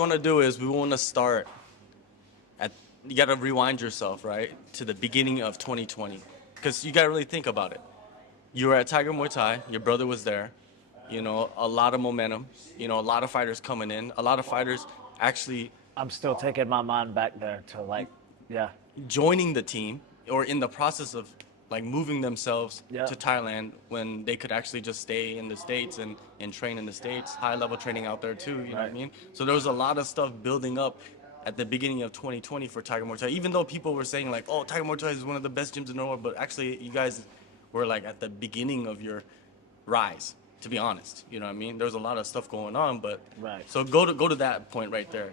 want to do is we want to start at, you got to rewind yourself, right, to the beginning of 2020. Because you got to really think about it. You were at Tiger Muay Thai, your brother was there, you know, a lot of momentum, you know, a lot of fighters coming in, a lot of fighters actually I'm still taking my mind back there to like, yeah, joining the team or in the process of like moving themselves yeah, to Thailand when they could actually just stay in the States and train in the States, high level training out there too, you know what I right. mean? So there was a lot of stuff building up at the beginning of 2020 for Tiger Muay Thai, even though people were saying like, oh, Tiger Muay Thai is one of the best gyms in the world, but actually you guys were like at the beginning of your rise, to be honest, you know what I mean? There was a lot of stuff going on, but Right. so go to that point right there.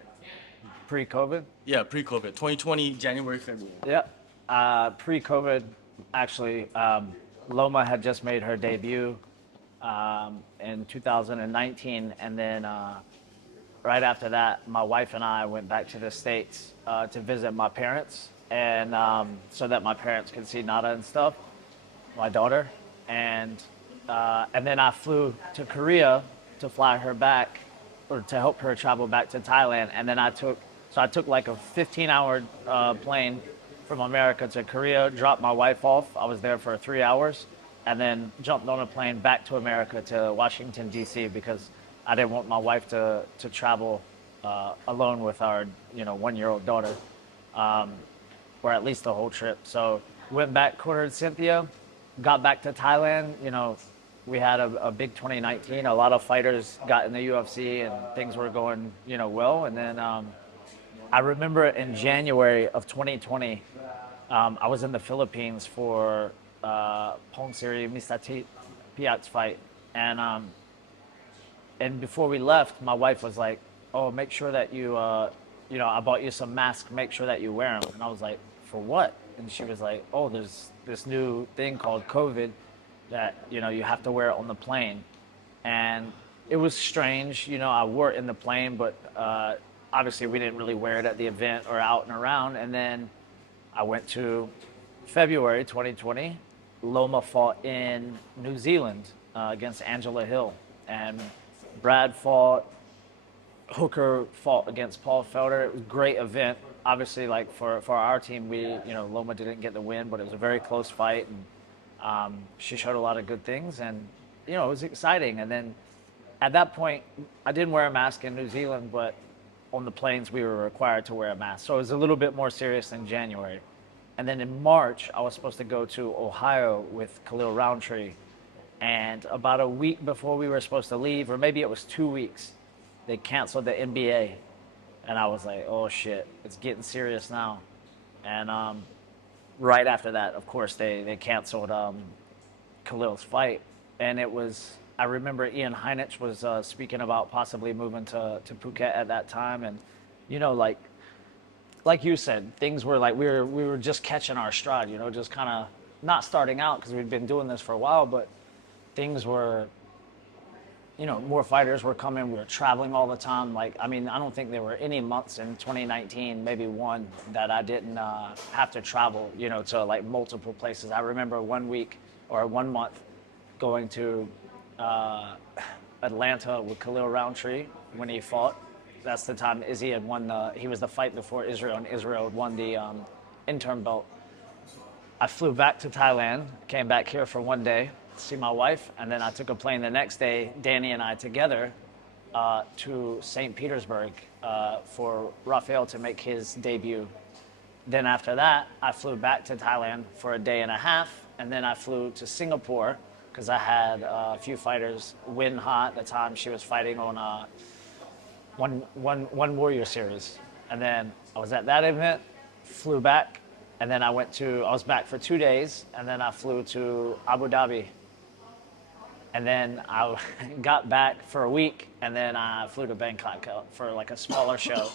Pre-COVID? Yeah, pre-COVID, 2020, January, February. Yeah. Pre-COVID, actually, Loma had just made her debut in 2019, and then right after that, my wife and I went back to the States to visit my parents, and so that my parents could see Nada and stuff, my daughter, and then I flew to Korea to fly her back, or to help her travel back to Thailand, and then I took like a 15-hour plane from America to Korea, dropped my wife off. I was there for 3 hours, and then jumped on a plane back to America to Washington D.C. because I didn't want my wife to travel alone with our 1-year-old daughter, or at least the whole trip. So went back, quartered Cynthia, got back to Thailand. We had a big 2019. A lot of fighters got in the UFC and things were going well. And then I remember in January of 2020, I was in the Philippines for Pong Siri Misati Piat's fight, and before we left, my wife was like, "Oh, make sure that I bought you some masks. Make sure that you wear them." And I was like, "For what?" And she was like, "Oh, there's this new thing called COVID that you have to wear it on the plane." And it was strange. I wore it in the plane, but obviously we didn't really wear it at the event or out and around. And then I went to February 2020. Loma fought in New Zealand against Angela Hill, and Brad fought. Hooker fought against Paul Felder. It was a great event. Obviously, like for our team, Loma didn't get the win, but it was a very close fight, and she showed a lot of good things, and it was exciting. And then at that point, I didn't wear a mask in New Zealand, but on the planes we were required to wear a mask, so it was a little bit more serious than January. And then in March, I was supposed to go to Ohio with Khalil Roundtree, and about a week before we were supposed to leave, or maybe it was 2 weeks, they canceled the NBA. And I was like, oh shit, it's getting serious now. And right after that, of course, they canceled Khalil's fight. And I remember Ian Heinich was speaking about possibly moving to Phuket at that time. And, like you said, things were like, we were just catching our stride, just kind of not starting out because we'd been doing this for a while, but things were, more fighters were coming. We were traveling all the time. I don't think there were any months in 2019, maybe one, that I didn't have to travel, to like multiple places. I remember 1 week or 1 month going to Atlanta with Khalil Roundtree when he fought. That's the time Izzy had won he was the fight before Israel, and Israel had won the interim belt. I flew back to Thailand, came back here for 1 day, see my wife, and then I took a plane the next day, Danny and I together, to St. Petersburg for Rafael to make his debut. Then after that, I flew back to Thailand for a day and a half, and then I flew to Singapore because I had a few fighters. Win Ha at the time, she was fighting on one Warrior Series, and then I was at that event, flew back, and then I was back for 2 days, and then I flew to Abu Dhabi. And then I got back for a week, and then I flew to Bangkok for like a smaller show.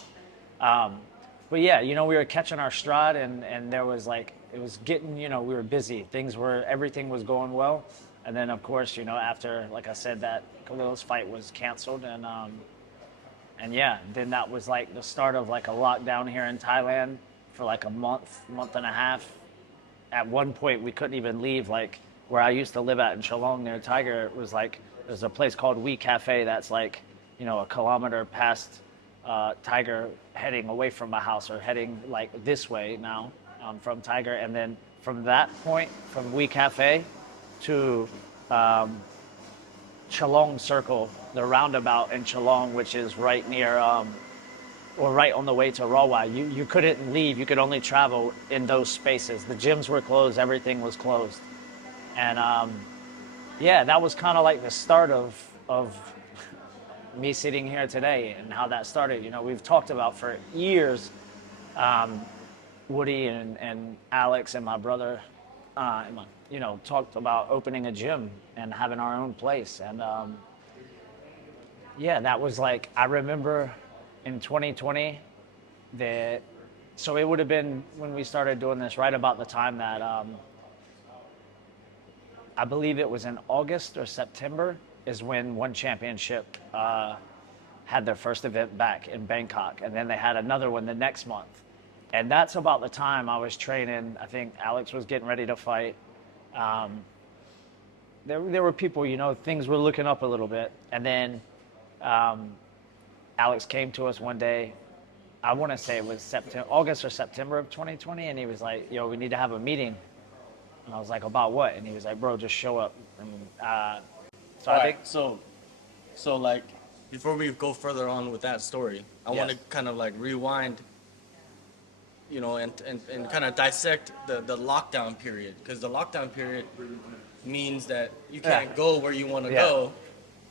But yeah, we were catching our stride, and there was like, it was getting, we were busy. Everything was going well. And then of course, after, like I said, that Khalil's fight was canceled, and yeah, then that was like the start of like a lockdown here in Thailand for like a month and a half. At one point, we couldn't even leave, like, where I used to live at in Chalong near Tiger. It was like, there's a place called We Cafe that's like, a kilometer past Tiger heading away from my house or heading like this way now from Tiger. And then from that point, from Wee Cafe to Chalong Circle, the roundabout in Chalong, which is right near or right on the way to Rawai, you couldn't leave. You could only travel in those spaces. The gyms were closed. Everything was closed. And yeah, that was kind of like the start of me sitting here today and how that started. You know, we've talked about for years, Woody and Alex and my brother, you know, talked about opening a gym and having our own place. And yeah, that was like, I remember in 2020 that, so it would have been when we started doing this right about the time that I believe it was in August or September is when One Championship had their first event back in Bangkok. And then they had another one the next month. And that's about the time I was training. I think Alex was getting ready to fight. There were people, you know, things were looking up a little bit. And then Alex came to us one day. I want to say it was August or September of 2020. And he was like, yo, we need to have a meeting. And I was like, about what? And he was like, bro, just show up. And so I think. So like, before we go further on with that story, I want to Yes. kind of like rewind, you know, and kind of dissect the lockdown period, because the lockdown period means that you can't go where you want to go,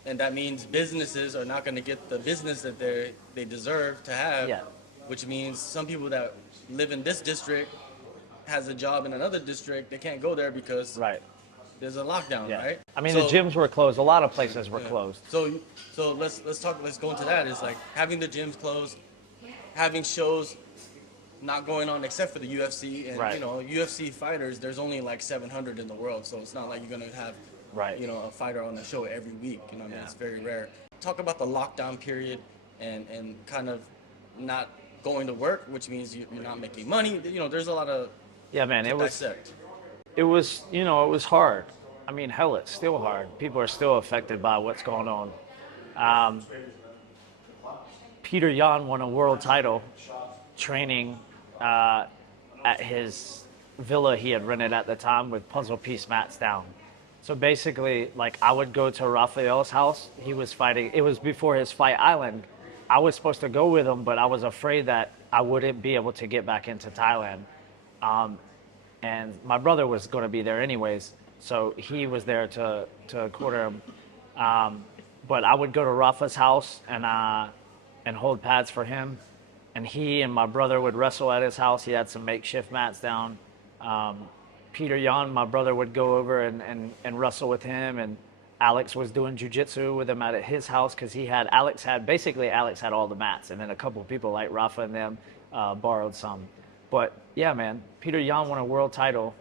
and that means businesses are not going to get the business that they deserve to have, which means some people that live in this district has a job in another district, they can't go there because there's a lockdown, right? I mean, the gyms were closed. A lot of places were closed. So let's go into that. Is like having the gyms closed, having shows not going on except for the UFC, and you know, UFC fighters, there's only like 700 in the world, so it's not like you're gonna have you know, a fighter on the show every week. You know what I mean? It's very rare. Talk about the lockdown period and kind of not going to work, which means you're not making money. You know, there's a lot of man, it was, you know, it was hard. I mean, hell, it's still hard. People are still affected by what's going on. Peter Yan won a world title training at his villa he had rented at the time with puzzle piece mats down. So basically, like, I would go to Rafael's house. He was fighting. It was before his fight island. I was supposed to go with him, but I was afraid that I wouldn't be able to get back into Thailand. And my brother was going to be there anyways, so he was there to quarter him. But I would go to Rafa's house and hold pads for him, and he and my brother would wrestle at his house. He had some makeshift mats down. Peter Yan, my brother, would go over and wrestle with him, and Alex was doing jiu-jitsu with him at his house because Alex had all the mats, and then a couple of people like Rafa and them borrowed some. But yeah, man, Peter Yan won a world title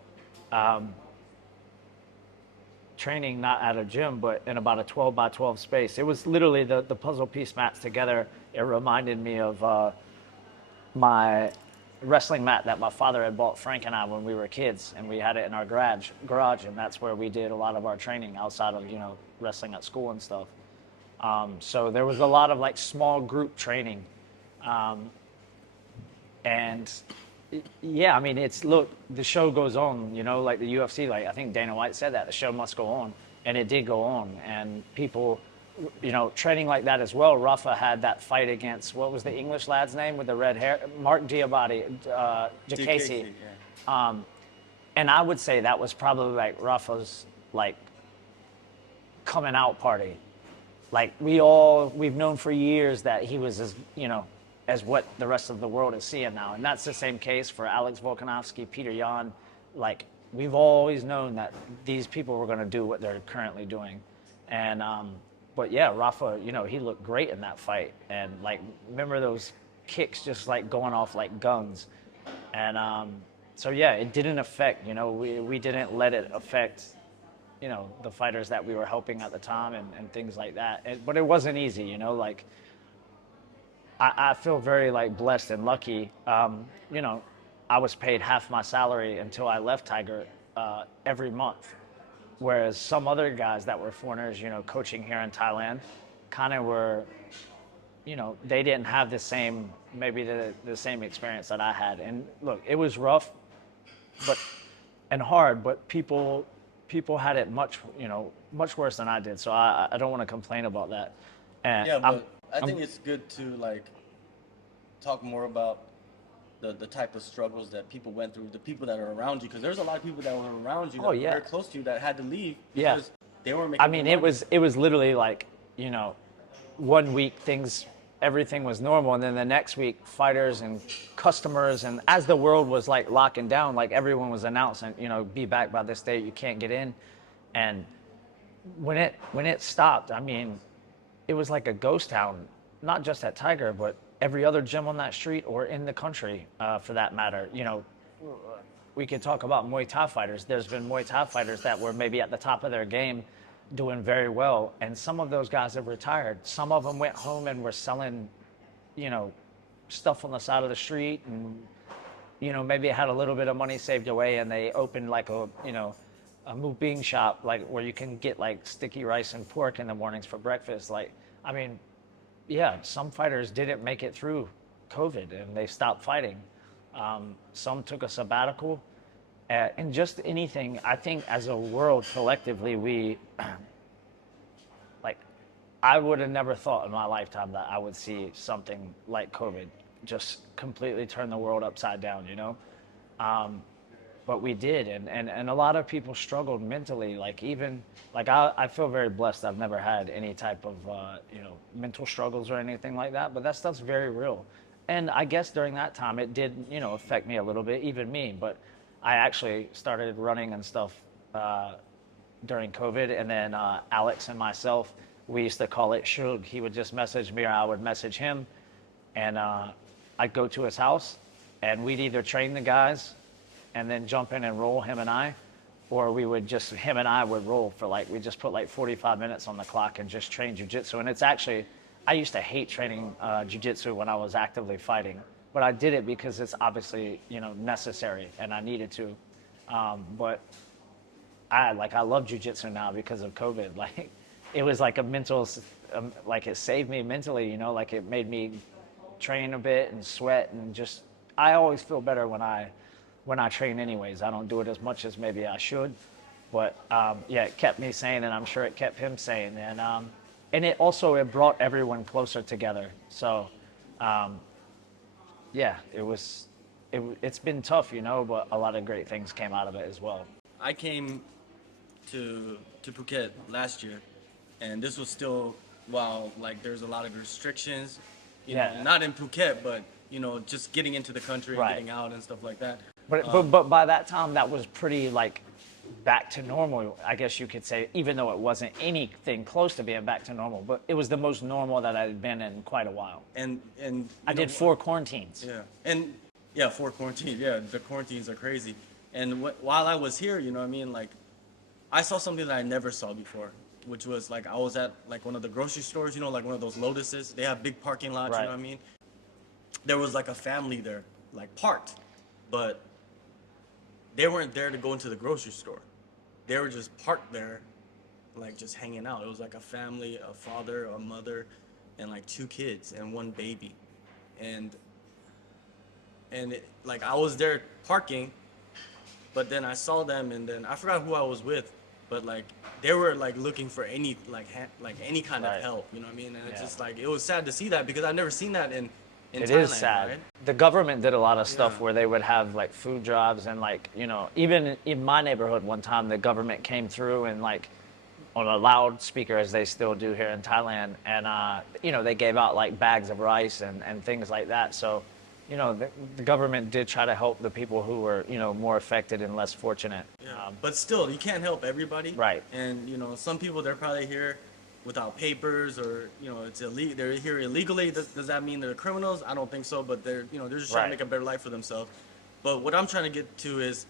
training not at a gym, but in about a 12 by 12 space. It was literally the puzzle piece mats together. It reminded me of my wrestling mat that my father had bought Frank and I when we were kids, and we had it in our garage, and that's where we did a lot of our training outside of, you know, wrestling at school and stuff. So there was a lot of like small group training. And yeah, I mean, the show goes on, you know, like the UFC, like I think Dana White said that, the show must go on, and it did go on. And people, you know, training like that as well. Rafa had that fight against, what was the English lad's name with the red hair? Mark Diabate, Jacasey. And I would say that was probably like Rafa's like coming out party. Like we've known for years that he was, as, you know, as what the rest of the world is seeing now. And that's the same case for Alex Volkanovski, Peter Yan. Like, we've always known that these people were going to do what they're currently doing. And, but yeah, Rafa, you know, he looked great in that fight. And like, remember those kicks just like going off like guns. And so yeah, it didn't affect, you know, we didn't let it affect, you know, the fighters that we were helping at the time and things like that. But it wasn't easy, you know, like, I feel very like blessed and lucky. You know, I was paid half my salary until I left Tiger every month, whereas some other guys that were foreigners, you know, coaching here in Thailand, kind of were, you know, they didn't have the same, maybe the same experience that I had. And look, it was rough, but and hard, but people had it much, you know, much worse than I did. So I don't want to complain about that. And Yeah, but I think it's good to like talk more about the type of struggles that people went through, the people that are around you, because there's a lot of people that were around you that Oh, were yeah. very close to you that had to leave Yeah. because they weren't making I mean, good money. it was literally like, you know, 1 week everything was normal, and then the next week fighters and customers, and as the world was like locking down, like everyone was announcing, you know, be back by this date, you can't get in. And when it stopped, I mean, it was like a ghost town, not just at Tiger, but every other gym on that street or in the country, for that matter. You know, we could talk about Muay Thai fighters. There's been Muay Thai fighters that were maybe at the top of their game, doing very well, and some of those guys have retired. Some of them went home and were selling, you know, stuff on the side of the street, and you know, maybe had a little bit of money saved away, and they opened like a, you know, a mukbang shop, like where you can get like sticky rice and pork in the mornings for breakfast. Like, I mean, yeah, some fighters didn't make it through COVID and they stopped fighting. Some took a sabbatical, and just anything. I think as a world collectively, we like, I would have never thought in my lifetime that I would see something like COVID just completely turn the world upside down, you know? But we did, and a lot of people struggled mentally. Like, even, like, I feel very blessed. I've never had any type of, you know, mental struggles or anything like that, but that stuff's very real. And I guess during that time, it did, you know, affect me a little bit, even me, but I actually started running and stuff during COVID, and then Alex and myself, we used to call it Shug. He would just message me or I would message him, and I'd go to his house, and we'd either train the guys and then jump in and roll, him and I, or we would just, him and I would roll for like, we just put like 45 minutes on the clock and just train jujitsu. And it's actually, I used to hate training jujitsu when I was actively fighting, but I did it because it's obviously, you know, necessary and I needed to. But I love jujitsu now because of COVID. Like, it was like a mental, like it saved me mentally, you know, like it made me train a bit and sweat, and just, I always feel better when I train anyways. I don't do it as much as maybe I should, but yeah, it kept me sane, and I'm sure it kept him sane. And it also, it brought everyone closer together. So yeah, it's been tough, you know, but a lot of great things came out of it as well. I came to Phuket last year, and this was still while like there's a lot of restrictions. You know, not in Phuket, but you know, just getting into the country and Right. getting out and stuff like that. But by that time, that was pretty like back to normal, I guess you could say, even though it wasn't anything close to being back to normal. But it was the most normal that I had been in quite a while. And I did 4 quarantines. Yeah, and yeah, 4 quarantines. Yeah, the quarantines are crazy. And while I was here, you know what I mean, like, I saw something that I never saw before, which was like I was at like one of the grocery stores, you know, like one of those Lotuses. They have big parking lots, Right. you know what I mean? There was like a family there, like parked, but they weren't there to go into the grocery store. They were just parked there, like just hanging out. It was like a family, a father, a mother, and like 2 kids and 1 baby. And like I was there parking, but then I saw them, and then I forgot who I was with, but like they were like looking for any like any kind Right. of help, you know what I mean? And it's Yeah. just like, it was sad to see that because I've never seen that in It Thailand, is sad. right? The government did a lot of stuff Yeah. where they would have like food drives, and like, you know, even in my neighborhood one time, the government came through and like on a loudspeaker, as they still do here in Thailand, and you know, they gave out like bags of rice and things like that. So, you know, the government did try to help the people who were, you know, more affected and less fortunate. Yeah. But still, you can't help everybody. Right. And you know, some people, they're probably here without papers, or you know, it's illegal. They're here illegally. Does that mean they're criminals? I don't think so. But they're, you know, they're just trying to Right. make a better life for themselves. But what I'm trying to get to is,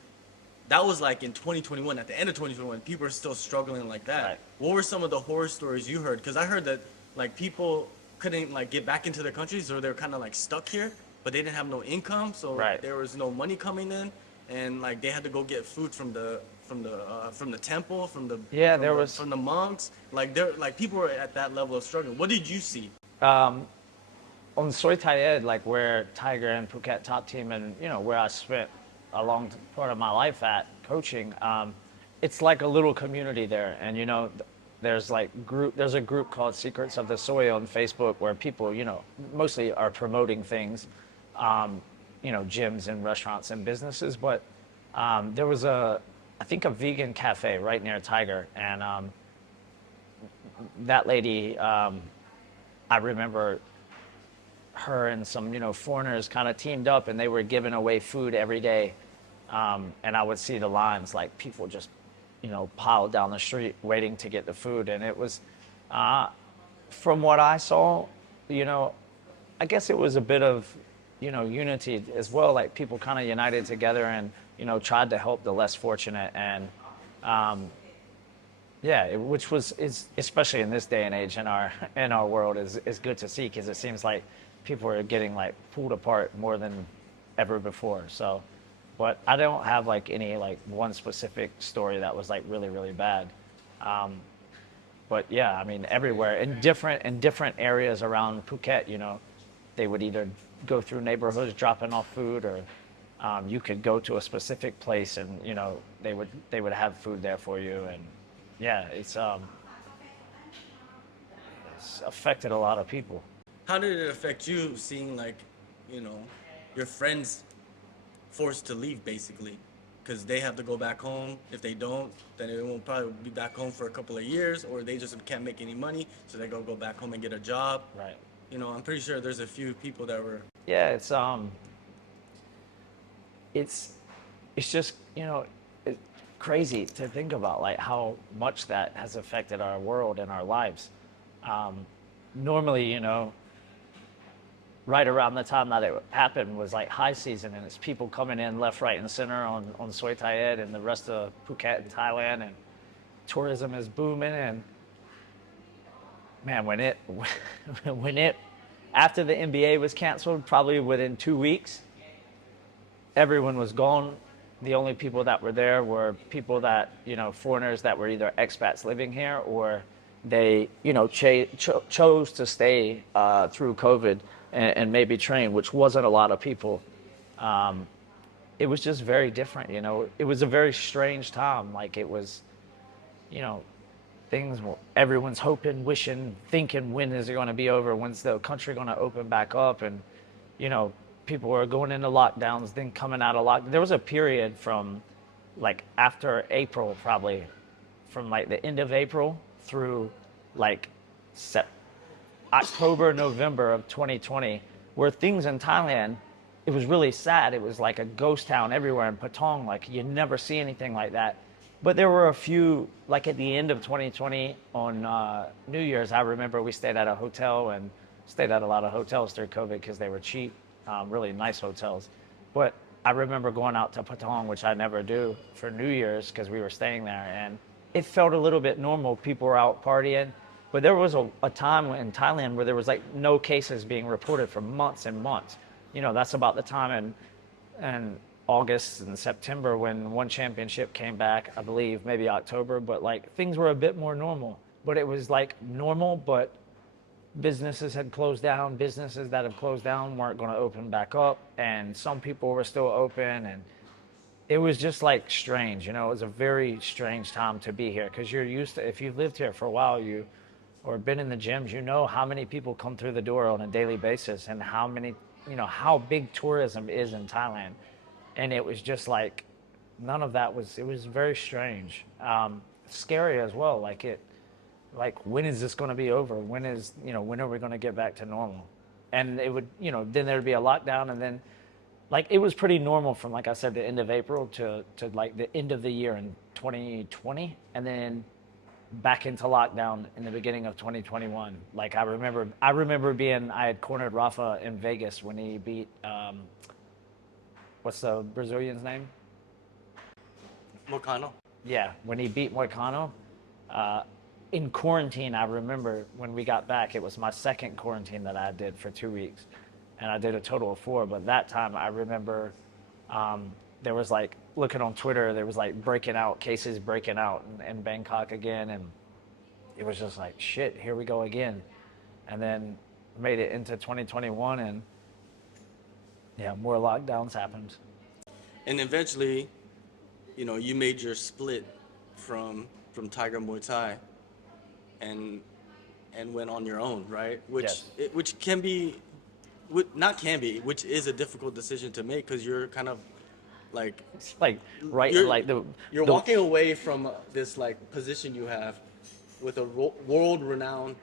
that was like in 2021. At the end of 2021, people are still struggling like that. Right. What were some of the horror stories you heard? Because I heard that like people couldn't like get back into their countries, or they're kind of like stuck here, but they didn't have no income, so Right. there was no money coming in, and like they had to go get food from the temple, from the Yeah, from there the, was- from the monks. Like, there, like people were at that level of struggling. What did you see? on Soi Ed, like where Tiger and Phuket top team, and where I spent a long part of my life at coaching, it's like a little community there, and there's there's a group called Secrets of the Soy on Facebook where people mostly are promoting things, gyms and restaurants and businesses, but there was I think a vegan cafe right near Tiger, and that lady, I remember her and some foreigners kind of teamed up, and they were giving away food every day, and I would see the lines, like people just piled down the street waiting to get the food, and it was from what I saw, I guess it was a bit of unity as well, like people kind of united together and tried to help the less fortunate, and yeah, which is especially in this day and age in our world is good to see, because it seems like people are getting like pulled apart more than ever before. So, but I don't have like any like one specific story that was like really really bad. But yeah, I mean everywhere in different areas around Phuket, they would either go through neighborhoods dropping off food, or you could go to a specific place and they would have food there for you, and yeah, it's affected a lot of people. How did it affect you seeing like, your friends forced to leave basically? Because they have to go back home. If they don't, then they won't probably be back home for a couple of years, or they just can't make any money, so they go back home and get a job. Right. I'm pretty sure there's a few people that were. Yeah, it's just it's crazy to think about like how much that has affected our world and our lives. Normally, right around the time that it happened was like high season, and it's people coming in left, right, and center on Soi Ed and the rest of Phuket and Thailand, and tourism is booming. And man, when it after the NBA was canceled, probably within 2 weeks, everyone was gone. The only people that were there were people that foreigners that were either expats living here, or they chose to stay through COVID and maybe train, which wasn't a lot of people. It was just very different, It was a very strange time. Like it was, things. Everyone's hoping, wishing, thinking, when is it going to be over? When's the country going to open back up? And people were going into lockdowns, then coming out of lockdown. There was a period from like after April, probably from like the end of April through like October, November of 2020, where things in Thailand, it was really sad. It was like a ghost town everywhere in Patong. Like you never see anything like that. But there were a few, like at the end of 2020 on New Year's, I remember we stayed at a hotel, and stayed at a lot of hotels through COVID because they were cheap, really nice hotels. But I remember going out to Patong, which I never do, for New Year's because we were staying there, and it felt a little bit normal. People were out partying. But there was a time in Thailand where there was like no cases being reported for months and months. That's about the time in August and September when one championship came back, I believe, maybe October, but like things were a bit more normal. But it was like normal, but businesses had closed down. Businesses that have closed down weren't going to open back up, and some people were still open, and it was just like strange. It was a very strange time to be here, because you're used to, if you've lived here for a while, or been in the gyms, how many people come through the door on a daily basis, and how many, how big tourism is in Thailand. And it was just like, none of that it was very strange. Scary as well. Like when is this going to be over? When are we going to get back to normal? And it would, then there'd be a lockdown, and then like, it was pretty normal from, like I said, the end of April to like the end of the year in 2020. And then back into lockdown in the beginning of 2021. Like I remember I had cornered Rafa in Vegas when he beat, what's the Brazilian's name? Moicano. Yeah, when he beat Moicano. In quarantine, I remember when we got back, it was my second quarantine that I did for 2 weeks. And I did a total of 4. But that time I remember there was like, looking on Twitter, there was like cases breaking out in Bangkok again. And it was just like, shit, here we go again. And then made it into 2021, and yeah, more lockdowns happened. And eventually, you made your split from Tiger Muay Thai and went on your own, right? Yes. Which can be, not can be, which is a difficult decision to make because you're kind of like Like right, you're like you're the walking away from this like position you have with a world-renowned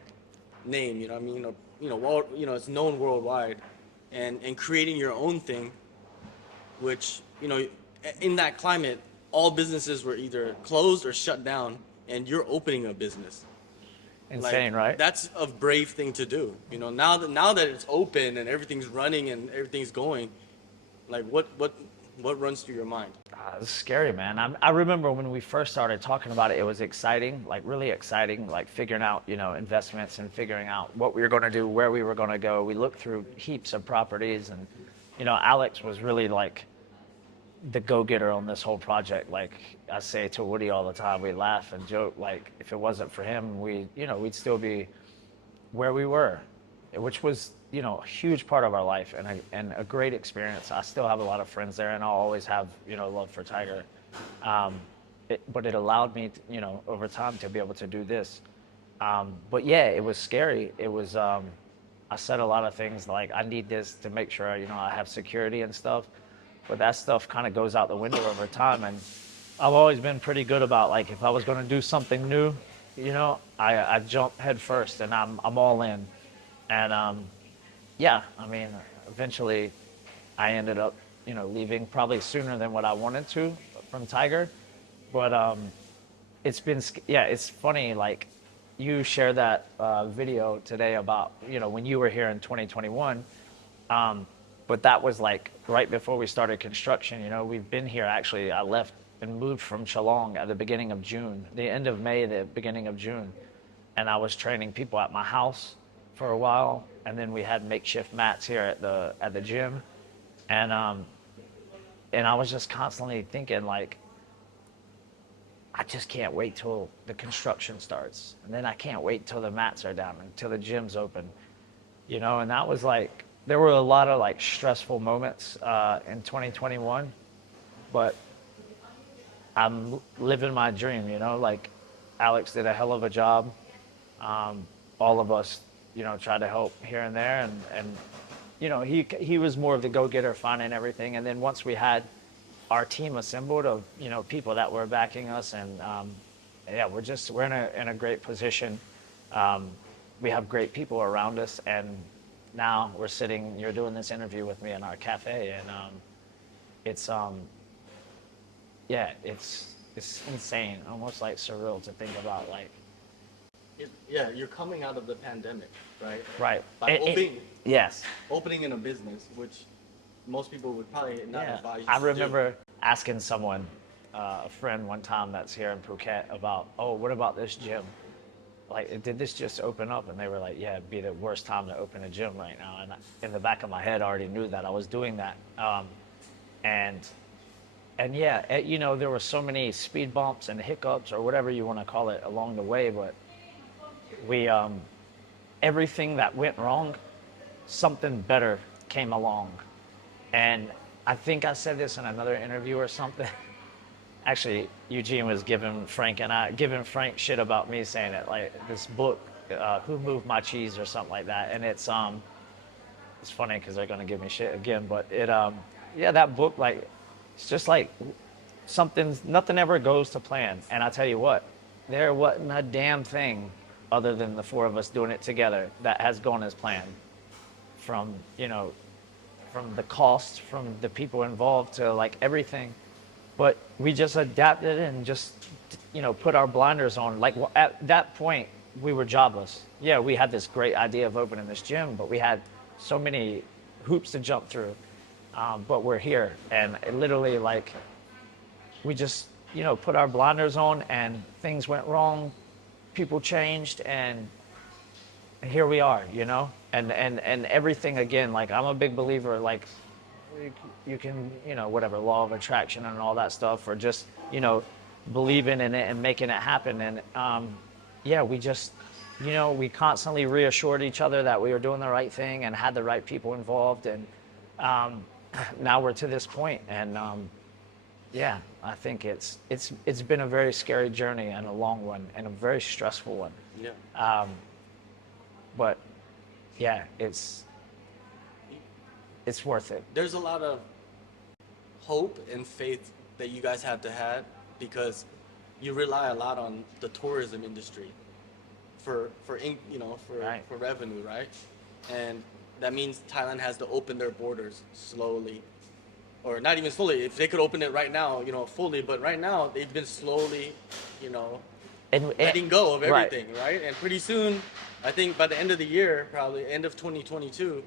name. You know what I mean? Or, it's known worldwide, and creating your own thing, which in that climate, all businesses were either closed or shut down, and you're opening a business. insane, right? That's a brave thing to do. Now that it's open and everything's running and everything's going, like what runs through your mind? It's scary, man. I remember when we first started talking about it, it was exciting, like really exciting, like figuring out, investments and figuring out what we were going to do, where we were going to go. We looked through heaps of properties, and, Alex was really like the go-getter on this whole project. Like I say to Woody all the time, we laugh and joke, like if it wasn't for him, we'd still be where we were, which was, a huge part of our life and a great experience. I still have a lot of friends there, and I'll always have, love for Tiger. But it allowed me, over time to be able to do this. But yeah, it was scary. It was, I said a lot of things like, I need this to make sure, I have security and stuff. But that stuff kind of goes out the window over time. And I've always been pretty good about, like, if I was going to do something new, I jump head first and I'm all in. And yeah, I mean, eventually I ended up, leaving probably sooner than what I wanted to from Tiger. But it's funny, like you shared that video today about, when you were here in 2021. But that was like right before we started construction. We've been here, actually, I left and moved from Shillong at the beginning of June, the end of May, the beginning of June. And I was training people at my house for a while, and then we had makeshift mats here at the gym, and I was just constantly thinking, like, I just can't wait till the construction starts, and then I can't wait till the mats are down, until the gym's open, and that was like, there were a lot of like stressful moments in 2021, but I'm living my dream, like Alex did a hell of a job. All of us try to help here and there, and he was more of the go-getter, finding everything. And then once we had our team assembled of people that were backing us, and yeah, we're in a great position. We have great people around us, and now you're doing this interview with me in our cafe, and it's yeah, it's insane, almost like surreal to think about, like. Yeah, you're coming out of the pandemic, right? Right. By yes. opening in a business, which most people would probably not advise you I to remember asking someone, a friend one time that's here in Phuket, about, oh, what about this gym? Like, did this just open up? And they were like, yeah, it'd be the worst time to open a gym right now. And in the back of my head, I already knew that I was doing that. And yeah, there were so many speed bumps and hiccups, or whatever you want to call it, along the way, but we everything that went wrong, something better came along. And I think I said this in another interview or something. Actually, Eugene was giving Frank shit about me saying it, like this book, Who Moved My Cheese or something like that. And it's funny because they're gonna give me shit again, but yeah, that book, like, it's just like nothing ever goes to plan. And I tell you what, there wasn't a damn thing other than the four of us doing it together that has gone as planned. From the cost, from the people involved, to like everything. But we just adapted and just, put our blinders on. Like, at that point, we were jobless. Yeah, we had this great idea of opening this gym, but we had so many hoops to jump through. But we're here, and it literally, like, we just, put our blinders on, and things went wrong. People changed, and here we are, and everything, again, like, I'm a big believer, like, you can, whatever, law of attraction and all that stuff, or just, believing in it and making it happen. And yeah, we just you know, we constantly reassured each other that we were doing the right thing and had the right people involved. And now we're to this point. And yeah, I think it's been a very scary journey and a long one and a very stressful one. Yeah. But yeah, it's worth it. There's a lot of hope and faith that you guys have to have because you rely a lot on the tourism industry for Right. for revenue, right? And that means Thailand has to open their borders slowly, or not even slowly. If they could open it right now, fully, but right now they've been slowly, letting go of right. everything, right? And pretty soon, I think by the end of the year, probably end of 2022,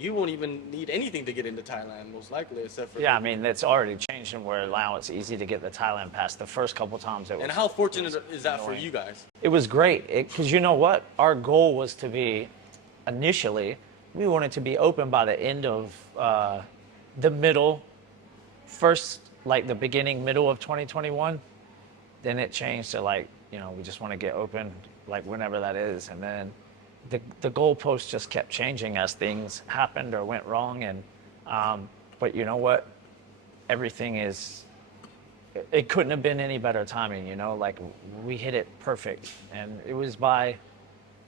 you won't even need anything to get into Thailand, most likely, except for Yeah, I mean, it's already changed and where now it's easy to get the Thailand pass. The first couple times it was. And how fortunate is that for annoying. you guys? It was great because you know what? Our goal was to be, initially, we wanted to be open by the end of the middle, first, like the beginning, middle of 2021. Then it changed to like, we just want to get open like whenever that is. And then the goalposts just kept changing as things happened or went wrong. And but you know what? Everything it couldn't have been any better timing, like we hit it perfect. And it was by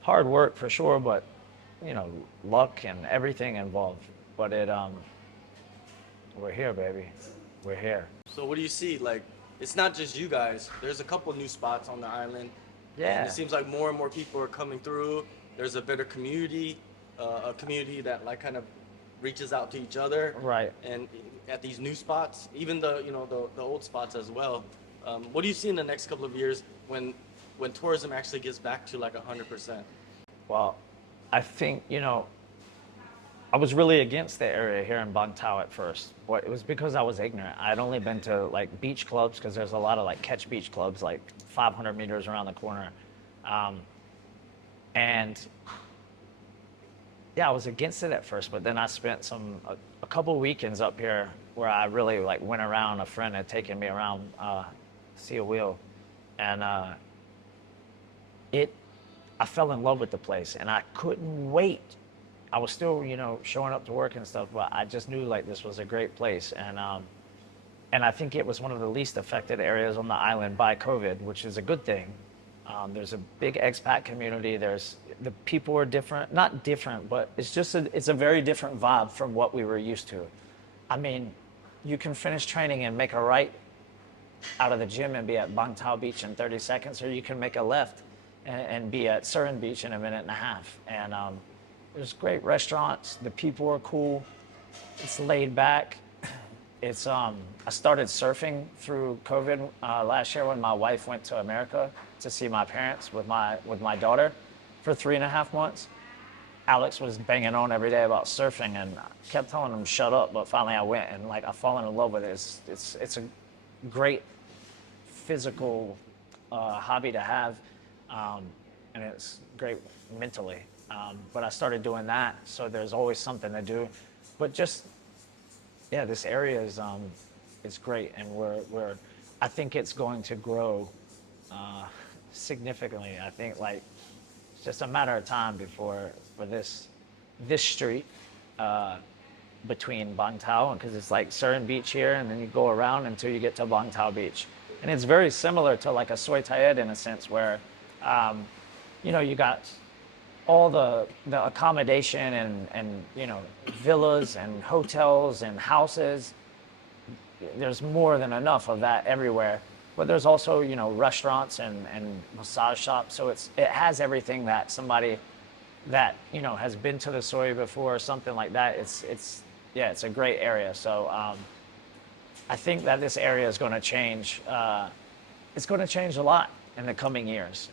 hard work for sure, but luck and everything involved. But we're here, baby. We're here. So what do you see? Like, it's not just you guys. There's a couple new spots on the island. Yeah. And it seems like more and more people are coming through. There's a better community, a community that like kind of reaches out to each other. Right. And at these new spots, even the old spots as well. What do you see in the next couple of years when tourism actually gets back to like 100%? Well, I think, I was really against the area here in Bangtao at first. But it was because I was ignorant. I'd only been to like beach clubs because there's a lot of like catch beach clubs like 500 meters around the corner. And yeah, I was against it at first, but then I spent a couple weekends up here where I really like went around. A friend had taken me around, see a wheel, and I fell in love with the place, and I couldn't wait. I was still, showing up to work and stuff, but I just knew like this was a great place, and I think it was one of the least affected areas on the island by COVID, which is a good thing. There's a big expat community. The people are different, not different, but it's a very different vibe from what we were used to. I mean, you can finish training and make a right out of the gym and be at Bangtao Beach in 30 seconds, or you can make a left and be at Surin Beach in a minute and a half. And there's great restaurants. The people are cool. It's laid back. It's I started surfing through COVID last year when my wife went to America to see my parents with my daughter for 3.5 months. Alex was banging on every day about surfing, and I kept telling him shut up, but finally I went, and like I've fallen in love with it. It's a great physical hobby to have, and it's great mentally. But I started doing that, so there's always something to do. But just yeah, this area is it's great, and I think it's going to grow significantly. I think like it's just a matter of time before for this street between Bangtao, because it's like Surin Beach here, and then you go around until you get to Bangtao Beach, and it's very similar to like a Soi Tayed in a sense where you got all the accommodation and villas and hotels and houses. There's more than enough of that everywhere, but there's also restaurants and massage shops, so it has everything that somebody that has been to the Soi before or something like that. It's a great area. So I think that this area is going to change. It's going to change a lot in the coming years.